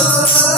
Oh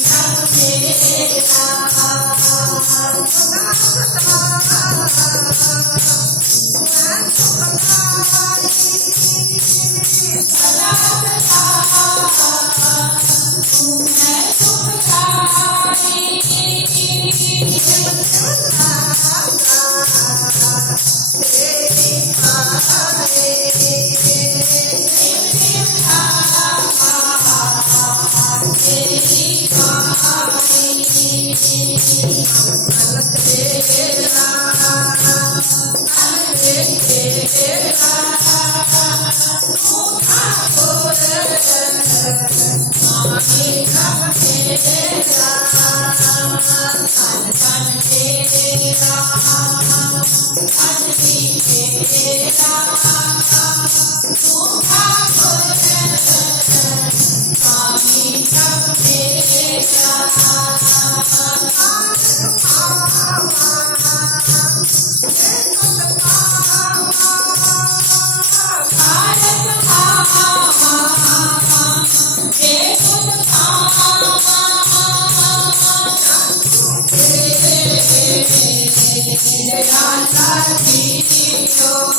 It's Yeah. Yeah.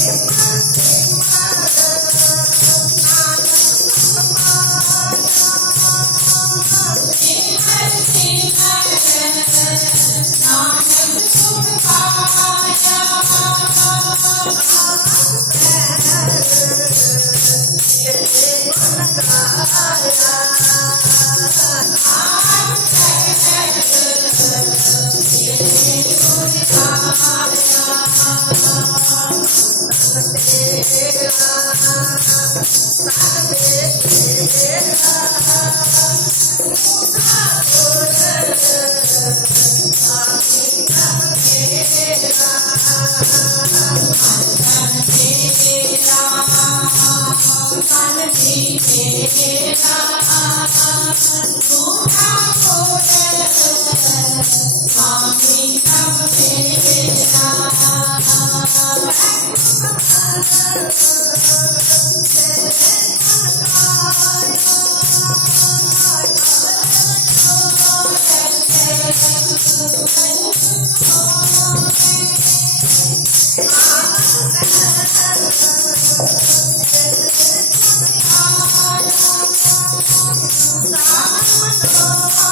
I'm a Oh Oh,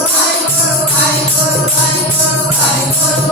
Guru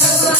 Oh,